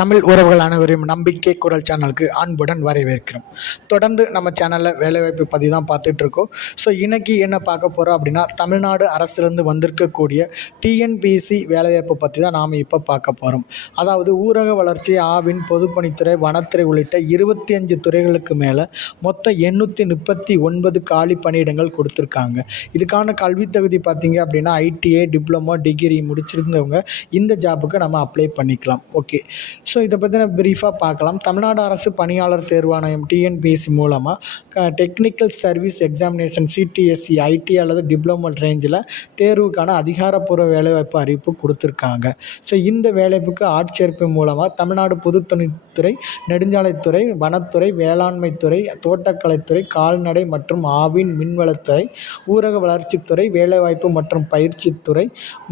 தமிழ் உறவுகள் அனைவரையும் நம்பிக்கை குரல் சேனலுக்கு அன்புடன் வரவேற்கிறோம். தொடர்ந்து நம்ம சேனலில் வேலைவாய்ப்பு பற்றி தான் பார்த்துட்ருக்கோம். ஸோ இன்றைக்கி என்ன பார்க்க போகிறோம் அப்படின்னா, தமிழ்நாடு அரசுலேருந்து வந்திருக்கக்கூடிய டிஎன்பிஎஸ்சி வேலைவாய்ப்பு பற்றி தான் நாம் இப்போ பார்க்க போகிறோம். அதாவது ஊரக வளர்ச்சி, ஆவின், பொதுப்பணித்துறை, வனத்துறை உள்ளிட்ட 25 துறைகளுக்கு மேலே மொத்தம் 839 காலி பணியிடங்கள் கொடுத்துருக்காங்க. இதுக்கான கல்வி தகுதி பார்த்திங்க அப்படின்னா ஐடிஐ, டிப்ளமோ, டிகிரி முடிச்சிருந்தவங்க இந்த ஜாபுக்கு நம்ம அப்ளை பண்ணிக்கலாம். ஓகே, ஸோ இதை பற்றின ப்ரீஃபாக பார்க்கலாம். தமிழ்நாடு அரசு பணியாளர் தேர்வாணையம் டிஎன்பிஎஸ்சி மூலமாக technical service examination CTSC, IT அல்லது டிப்ளமோ ரேஞ்சில் தேர்வுக்கான அதிகாரப்பூர்வ வேலைவாய்ப்பு அறிவிப்பு கொடுத்துருக்காங்க. ஸோ இந்த வேலைவாய்ப்புக்கு ஆட்சேர்ப்பு மூலமாக தமிழ்நாடு பொதுப்பணித்துறை, நெடுஞ்சாலைத்துறை, வனத்துறை, வேளாண்மைத்துறை, தோட்டக்கலைத்துறை, கால்நடை மற்றும் ஆவின் மின்வளத்துறை, ஊரக வளர்ச்சித்துறை, வேலைவாய்ப்பு மற்றும் பயிற்சித்துறை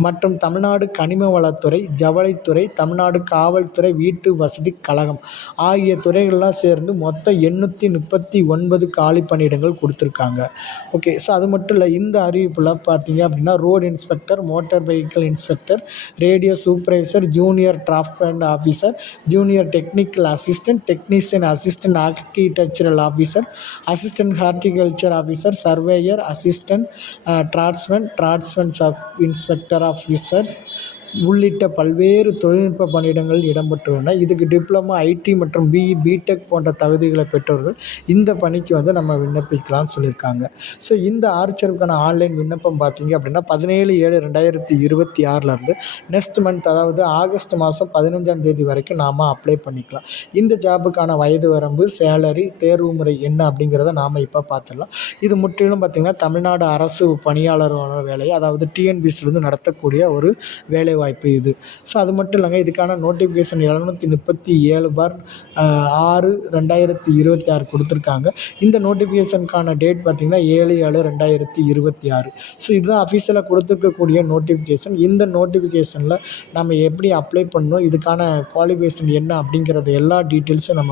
மற்றும் தமிழ்நாடு கனிம வளத்துறை, ஜவுளித்துறை, தமிழ்நாடு காவல்துறை, வீட்டு வசதி கழகம் ஆகிய துறைகள்லாம் சேர்ந்து மொத்தம் 839 காலி பணியிடங்கள் கொடுத்துருக்காங்க. ஓகே, ஸோ அது மட்டும் இல்லை, இந்த அறிவிப்பில் பார்த்தீங்க அப்படின்னா road inspector, motor vehicle inspector, radio supervisor, junior draughtsman officer, junior technical assistant, technician assistant architectural officer, assistant horticulture officer, surveyor, assistant draughtsman sub inspector officers உள்ளிட்ட பல்வேறு தொழில்நுட்ப பணியிடங்கள் இடம்பெற்றுள்ளன. இதுக்கு டிப்ளமோ, ஐடி மற்றும் பிஇ, பிடெக் போன்ற தகுதிகளை பெற்றவர்கள் இந்த பணிக்கு நம்ம விண்ணப்பிக்கலாம்னு சொல்லியிருக்காங்க. ஸோ இந்த ஆர்ச்சருக்கான ஆன்லைன் விண்ணப்பம் பார்த்தீங்க அப்படின்னா 17/7/2026 நெக்ஸ்ட் மந்த், அதாவது ஆகஸ்ட் மாதம் 15ஆம் தேதி வரைக்கும் நாம் அப்ளை பண்ணிக்கலாம். இந்த ஜாபுக்கான வயது வரம்பு, சேலரி, தேர்வு முறை என்ன அப்படிங்கிறத நாம் இப்போ பார்த்துடலாம். இது முற்றிலும் பார்த்திங்கன்னா தமிழ்நாடு அரசு பணியாளரான வேலை, அதாவது டிஎன்பிஎஸ்சிலேருந்து நடத்தக்கூடிய ஒரு வேலை வாய்ப்பு இது. ஸோ அது மட்டும் இல்லைங்க, இதுக்கான நோட்டிஃபிகேஷன் 737/6/2026 கொடுத்துருக்காங்க. இந்த நோட்டிஃபிகேஷனுக்கான டேட் பார்த்திங்கன்னா 7/7/2026. ஸோ இதுதான் அஃபீஷியலாக கொடுத்துருக்கக்கூடிய நோட்டிஃபிகேஷன். இந்த நோட்டிஃபிகேஷனில் நம்ம எப்படி அப்ளை பண்ணணும், இதுக்கான குவாலிஃபிகேஷன் என்ன அப்படிங்கிறது எல்லா டீட்டெயில்ஸும் நம்ம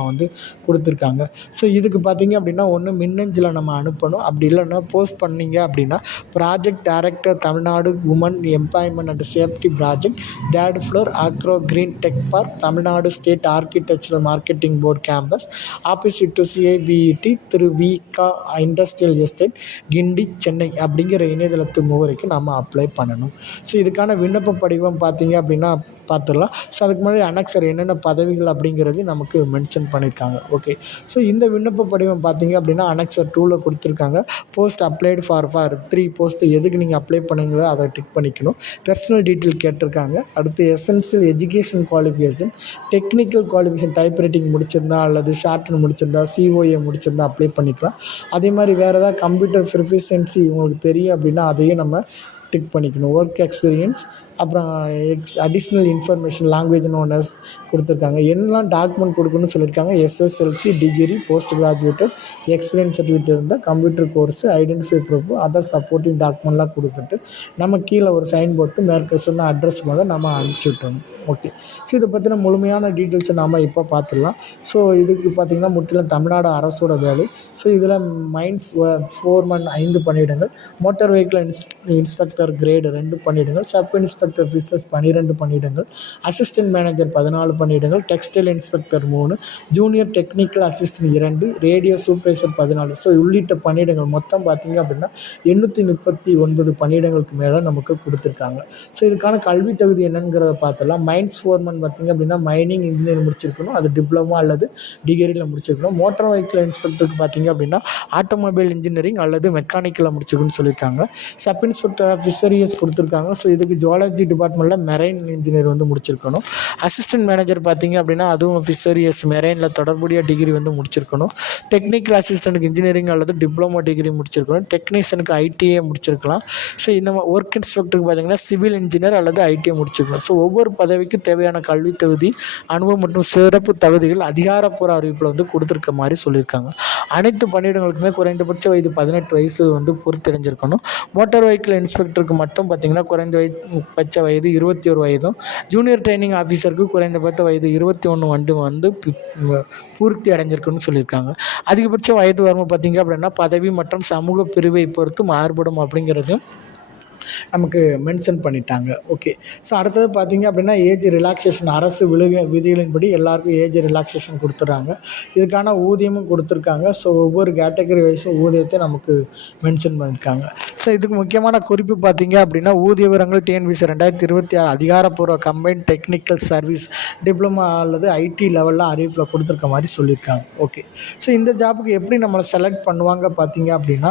கொடுத்துருக்காங்க. ஸோ இதுக்கு பார்த்திங்க அப்படின்னா ஒன்று மின்னஞ்சலை நம்ம அனுப்பணும். அப்படி இல்லைன்னா போஸ்ட் பண்ணிங்க அப்படின்னா project director, Tamil Nadu woman employment and safety project, 3rd floor, Agro Green Tech Park, Tamil Nadu state architectural marketing board campus, opposite to CIPET, Thiru வி.க. இண்டஸ்ட்ரியல் எஸ்டேட், கிண்டி, சென்னை அப்படிங்கிற இணையதளத்து முகவரிக்கு நம்ம அப்ளை பண்ணணும். ஸோ இதுக்கான விண்ணப்ப படிவம் பார்த்தீங்க அப்படின்னா பார்த்துடலாம். ஸோ அதுக்கு முன்னாடி அனெக்சர் என்னென்ன பதவிகள் அப்படிங்கிறது நமக்கு மென்ஷன் பண்ணியிருக்காங்க. ஓகே, ஸோ இந்த விண்ணப்ப படிவம் பார்த்தீங்க அப்படின்னா அனெக்சர் 2ல் கொடுத்துருக்காங்க. போஸ்ட் அப்ளைடு ஃபார் 3 போஸ்ட், எதுக்கு நீங்கள் அப்ளை பண்ணுங்களோ அதை டிக் பண்ணிக்கணும். பர்சனல் டீட்டெயில் கேட்டிருக்காங்க. அடுத்து essential education qualification, technical qualification, typewriting முடிச்சிருந்தா அல்லது ஷார்ட்டன் முடிச்சிருந்தா, சிஓஏ முடிச்சிருந்தா அப்ளை பண்ணிக்கலாம். அதே மாதிரி வேறு ஏதாவது கம்ப்யூட்டர் ப்ரொஃபிஷியன்சி உங்களுக்கு தெரியும் அப்படின்னா அதையும் நம்ம டிக் பண்ணிக்கணும். ஒர்க் எக்ஸ்பீரியன்ஸ், அப்புறம் அடிஷ்னல் இன்ஃபர்மேஷன், லாங்குவேஜ் நோனஸ் கொடுத்துருக்காங்க. என்னெல்லாம் டாக்குமெண்ட் கொடுக்கணும்னு சொல்லியிருக்காங்க. SSLC, degree, post graduated, experience certificate இருந்தால், computer course, identify proof, other supporting டாக்குமெண்ட்லாம் கொடுத்துட்டு நம்ம கீழே ஒரு சைன் போட்டு மேற்க சொன்ன அட்ரஸ் நம்ம அனுப்பிச்சி விட்டணும். ஓகே, ஸோ இதை பற்றின முழுமையான டீட்டெயில்ஸை நாம் இப்போ பார்த்துடலாம். ஸோ இதுக்கு பார்த்திங்கன்னா முற்றிலும் தமிழ்நாடு அரசோட வேலை. ஸோ இதில் மைன்ஸ் ஃபோர்மேன் 5 பணியிடங்கள், மோட்டார் வெஹிக்கிள் இன்ஸ்பெக்டர் கிரேடு 2 பணியிடங்கள், சப் இன்ஸ்பெக்டர் ஃபிஷர்ஸ் 12 பணியிடங்கள், அசிஸ்டன்ட் மேனேஜர் 14 பணியிடங்கள், textile inspector 3, junior technical assistant 2, radio supervisor 14. So உள்ளிட்ட பணியிடங்கள் மொத்தம் பார்த்திங்க அப்படின்னா 839 பணியிடங்களுக்கு மேலே நமக்கு கொடுத்துருக்காங்க. ஸோ இதுக்கான கல்வி தகுதி என்னங்கிறத பார்த்துடலாம். மைன்ஸ் ஃபோர்மேன் பார்த்திங்க அப்படின்னா மைனிங் இன்ஜினியர் முடிச்சிருக்கணும், அது டிப்ளமோ அல்லது டிகிரியில் முடிச்சிருக்கணும். மோட்டார் வெஹிக்கிள் இன்ஸ்பெக்டருக்கு பார்த்திங்க அப்படின்னா ஆட்டோமொபைல் இன்ஜினியரிங் அல்லது மெக்கானிக்கலில் முடிச்சிருக்குன்னு சொல்லியிருக்காங்க. சப் இன்ஸ்பெக்டர் ஆஃப் ஃபிஷரிஸ் கொடுத்துருக்காங்க. ஸோ இதுக்கு ஜுவாலஜி டிபார்ட்மெண்ட்டில் மெரைன் இன்ஜினியர் முடிச்சிருக்கணும். அசிஸ்டன்ட் மேனேஜர் பார்த்திங்க அப்படின்னா அதுவும் ஃபிஷரிஸ் மெரைனில் தொடர்புடைய டிகிரி முடிச்சிருக்கணும். டெக்னிக்கல் அசிஸ்டன்ட்டுக்கு இன்ஜினியரிங் அல்லது டிப்ளமோ டிகிரி முடிச்சிருக்கணும். டெக்னீஷியனுக்கு ஐடிஐ முடிச்சிருக்கலாம். ஸோ இந்த ஒர்க் இன்ஸ்பெக்டருக்கு பார்த்திங்கன்னா சிவில் இன்ஜினியர் அல்லது ஐடிஐ முடிச்சிருக்கணும். ஸோ ஒவ்வொரு பதவிக்கு தேவையான கல்வி தகுதி, அனுபவம் மற்றும் சிறப்பு தகுதிகள் அதிகாரப்பூர்வ அறிவிப்பில் கொடுத்துருக்க மாதிரி சொல்லியிருக்காங்க. அனைத்து பணியிடங்களுக்குமே குறைந்தபட்ச வயது 18 வயசு பூர்த்தடைஞ்சிருக்கணும். மோட்டார் வெஹிக்கிள் இன்ஸ்பெக்டருக்கு மட்டும் பார்த்திங்கன்னா குறைந்தபட்ச வயது 21 வயதும், ஜூனியர் ட்ரைனிங் ஆஃபீஸருக்கு குறைந்தபட்ச வயது 21 பூர்த்தி அடைஞ்சிருக்குன்னு சொல்லியிருக்காங்க. அதிகபட்ச வயது வரம்பு பார்த்திங்க அப்படின்னா பதவி மற்றும் சமூக பிரிவை பொறுத்து மாறுபடும் அப்படிங்கிறதையும் நமக்கு மென்ஷன் பண்ணிட்டாங்க. ஓகே. ஸோ அடுத்தது பார்த்தீங்க அப்படின்னா ஏஜ் ரிலாக்சேஷன் அரசு விதிகளின்படி எல்லாருக்கும் ஏஜ் ரிலாக்சேஷன் கொடுத்துட்றாங்க. இதுக்கான ஊதியமும் கொடுத்துருக்காங்க. ஸோ ஒவ்வொரு கேட்டகரி வைஸும் ஊதியத்தை நமக்கு மென்ஷன் பண்ணியிருக்காங்க. ஸோ இதுக்கு முக்கியமான குறிப்பு பார்த்தீங்க அப்படின்னா ஊதிய விவரங்கள் டிஎன்பிஎஸ்சி 2026 அதிகாரப்பூர்வ கம்பைன்ட் டெக்னிக்கல் சர்வீஸ் டிப்ளமா அல்லது ஐடி லெவலில் அறிவிப்பில் கொடுத்துருக்க மாதிரி சொல்லியிருக்காங்க. ஓகே. ஸோ இந்த ஜாப்புக்கு எப்படி நம்மளை செலக்ட் பண்ணுவாங்க பார்த்தீங்க அப்படின்னா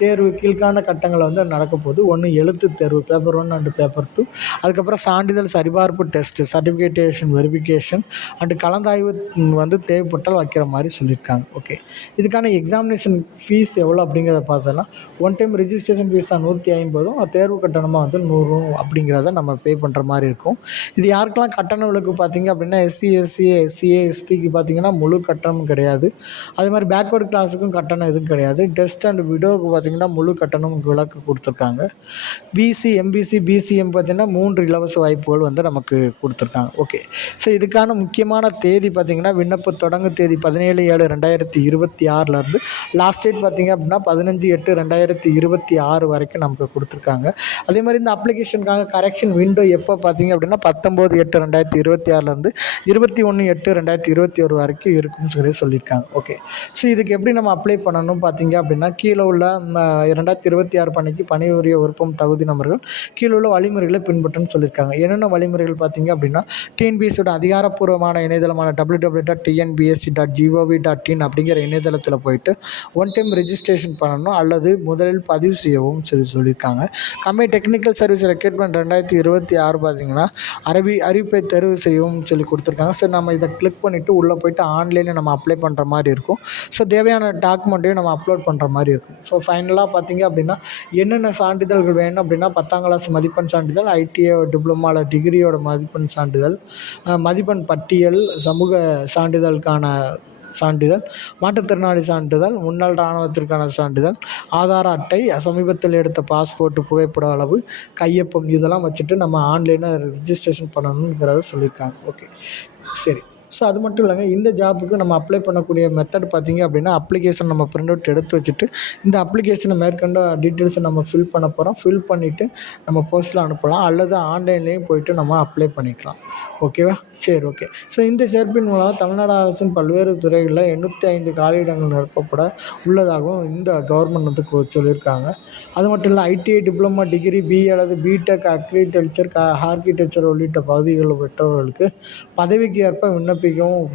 தேர்வு கீழ்கான கட்டங்களை வந்து நடக்க போகுது. ஒன்று எழுத்து தேர்வு பேப்பர் 1 அண்டு பேப்பர் 2, அதுக்கப்புறம் சான்றிதழ் சரிபார்ப்பு டெஸ்ட்டு சர்டிஃபிகேட்டேஷன் வெரிஃபிகேஷன் அண்டு கலந்தாய்வு வந்து தேவைப்பட்டால் வைக்கிற மாதிரி சொல்லியிருக்காங்க. ஓகே. இதுக்கான எக்ஸாமினேஷன் ஃபீஸ் எவ்வளோ அப்படிங்கிறத பார்த்தோன்னா ஒன் டைம் ரிஜிஸ்ட்ரேஷன் ஃபீஸ் தான் 150, தேர்வு கட்டணமாக வந்து 100 அப்படிங்கிறத நம்ம பே பண்ணுற மாதிரி இருக்கும். இது யாருக்கெல்லாம் கட்டண விலக்கு பார்த்தீங்க அப்படின்னா எஸ்சி, எஸ்சிஏ, எஸ்டிக்கு பார்த்தீங்கன்னா முழு கட்டணமும் கிடையாது. அதே மாதிரி பேக்வர்டு கிளாஸுக்கும் கட்டணம் எதுவும் கிடையாது. டெஸ்ட் அண்ட் விடோவுக்கு பார்த்தீங்கன்னா முழு கட்டணம் விலக்கு கொடுத்துருக்காங்க. பிசி, எம்பிசி, பிசிஎம் பார்த்தீங்கன்னா 3 இலவச வாய்ப்புகள் வந்து நமக்கு கொடுத்துருக்காங்க. ஓகே. ஸோ இதுக்கான முக்கியமான தேதி பார்த்தீங்கன்னா விண்ணப்ப தொடங்கு தேதி 17/7/2026 லாஸ்ட் டேட் பார்த்தீங்க அப்படின்னா 15/8/2026 வரைக்கும் நமக்கு கொடுத்துருக்காங்க. அதே மாதிரி இந்த அப்ளிகேஷனுக்காக கரெக்ஷன் விண்டோ எப்போ பார்த்தீங்க அப்படின்னா 19/8/2026 21/8/2021 வரைக்கும் இருக்குன்னு சொல்லியிருக்காங்க. ஓகே. ஸோ இதுக்கு எப்படி நம்ம அப்ளை பண்ணணும் பார்த்தீங்க அப்படின்னா கீழே உள்ள 2026 பணிக்கு பணிபுரிய விருப்பம் தகுதி நபர்கள் கீழே உள்ள வழிமுறைகளை பின்பற்றணும்னு சொல்லியிருக்காங்க. என்னென்ன வழிமுறைகள் பார்த்தீங்க அப்படின்னா டிஎன்பிஎஸ்சியோட அதிகாரப்பூர்வமான இணையதளமான www.tnbsc.gov.in அப்படிங்கிற இணையதளத்தில் போயிட்டு ஒன் டைம் ரெஜிஸ்ட்ரேஷன் பண்ணணும் அல்லது முதலில் பதிவு செய்யவும் சொல்லியிருக்காங்க. கம்பைன்ட் டெக்னிக்கல் சர்வீஸ் ரெக்ரூட்மெண்ட் 2026 பார்த்தீங்கன்னா அறிவிப்பை தெரிவு செய்யவும் சொல்லி கொடுத்துருக்காங்க. ஸோ நம்ம இதை கிளிக் பண்ணிவிட்டு உள்ளே போய்ட்டு ஆன்லைனில் நம்ம அப்ளை பண்ணுற மாதிரி இருக்கும். ஸோ தேவையான டாக்குமெண்ட்டையும் நம்ம அப்லோட் பண்ணுற மாதிரி இருக்கும். ஸோ ஃபைனலாக பார்த்தீங்க அப்படின்னா என்னென்ன சான்றிதழ்கள் வேணும் அப்படின்னா 10ஆம் கிளாஸ் மதிப்பெண் சான்றிதழ், ஐடிஐ டிப்ளமாவில் டிகிரியோட மதிப்பெண் சான்றிதழ், மதிப்பெண் பட்டியல், சமூக சான்றிதழுக்கான சான்றிதழ், மாற்றுத்திறனாளி சான்றிதழ், முன்னாள் இராணுவத்திற்கான சான்றிதழ், ஆதார அட்டை, சமீபத்தில் எடுத்த பாஸ்போர்ட் புகைப்பட அளவு, கையொப்பம் இதெல்லாம் வச்சுட்டு நம்ம ஆன்லைனில் ரிஜிஸ்ட்ரேஷன் பண்ணணுங்கிறத சொல்லியிருக்காங்க. ஓகே. சரி. ஸோ அது மட்டும் இல்லைங்க, இந்த ஜாப்புக்கு நம்ம அப்ளை பண்ணக்கூடிய மெத்தட் பார்த்திங்க அப்படின்னா அப்ளிகேஷன் நம்ம பிரிண்ட் அவுட் எடுத்து வச்சுட்டு இந்த அப்ளிகேஷனை மேற்கொண்ட டீட்டெயில்ஸை நம்ம ஃபில் பண்ண போகிறோம். ஃபில் பண்ணிவிட்டு நம்ம போஸ்ட்டில் அனுப்பலாம் அல்லது ஆன்லைன்லேயும் போய்ட்டு நம்ம அப்ளை பண்ணிக்கலாம். ஓகேவா? சரி. ஓகே. ஸோ இந்த சேர்ப்பின் மூலம் தமிழ்நாடு அரசின் பல்வேறு துறைகளில் 805 காலியிடங்கள் நிரப்பப்பட உள்ளதாகவும் இந்த கவர்மெண்ட் வந்து சொல்லியிருக்காங்க. அது மட்டும் இல்லை ஐடிஐ டிப்ளமா டிகிரி, பிஏ அல்லது பிடெக், அக்ரிகல்ச்சர், ஆர்கிடெக்சர் உள்ளிட்ட பகுதிகளில் பெற்றவர்களுக்கு பதவிக்கு ஏற்ப விண்ணப்பிக்கவும்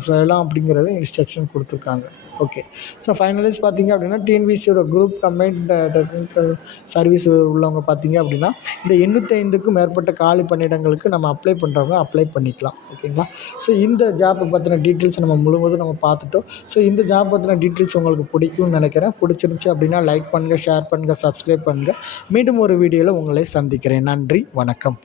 செய்யலாம் அப்படிங்கிறது இன்ஸ்ட்ரக்ஷன் கொடுத்துருக்காங்க. ஓகே. ஸோ ஃபைனலைஸ் பார்த்தீங்க அப்படின்னா டிஎன்பிஎஸ்சியோட குரூப் கம்பைன்ட் டெக்னிக்கல் சர்வீஸ் உள்ளவங்க பார்த்தீங்க அப்படின்னா இந்த 805க்கும் மேற்பட்ட காலி பணியிடங்களுக்கு நம்ம அப்ளை பண்ணுறவங்க அப்ளை பண்ணிக்கலாம். ஓகேங்களா? ஸோ இந்த ஜாப்பை பற்றின டீட்டெயில்ஸ் நம்ம முழுவதும் நம்ம பார்த்துட்டோம். ஸோ இந்த ஜாப் பற்றின டீட்டெயில்ஸ் உங்களுக்கு பிடிக்கும்னு நினைக்கிறேன். பிடிச்சிருந்துச்சி அப்படின்னா லைக் பண்ணுங்கள், ஷேர் பண்ணுங்கள், சப்ஸ்கிரைப் பண்ணுங்கள். மீண்டும் ஒரு வீடியோவில் உங்களை சந்திக்கிறேன். நன்றி, வணக்கம்.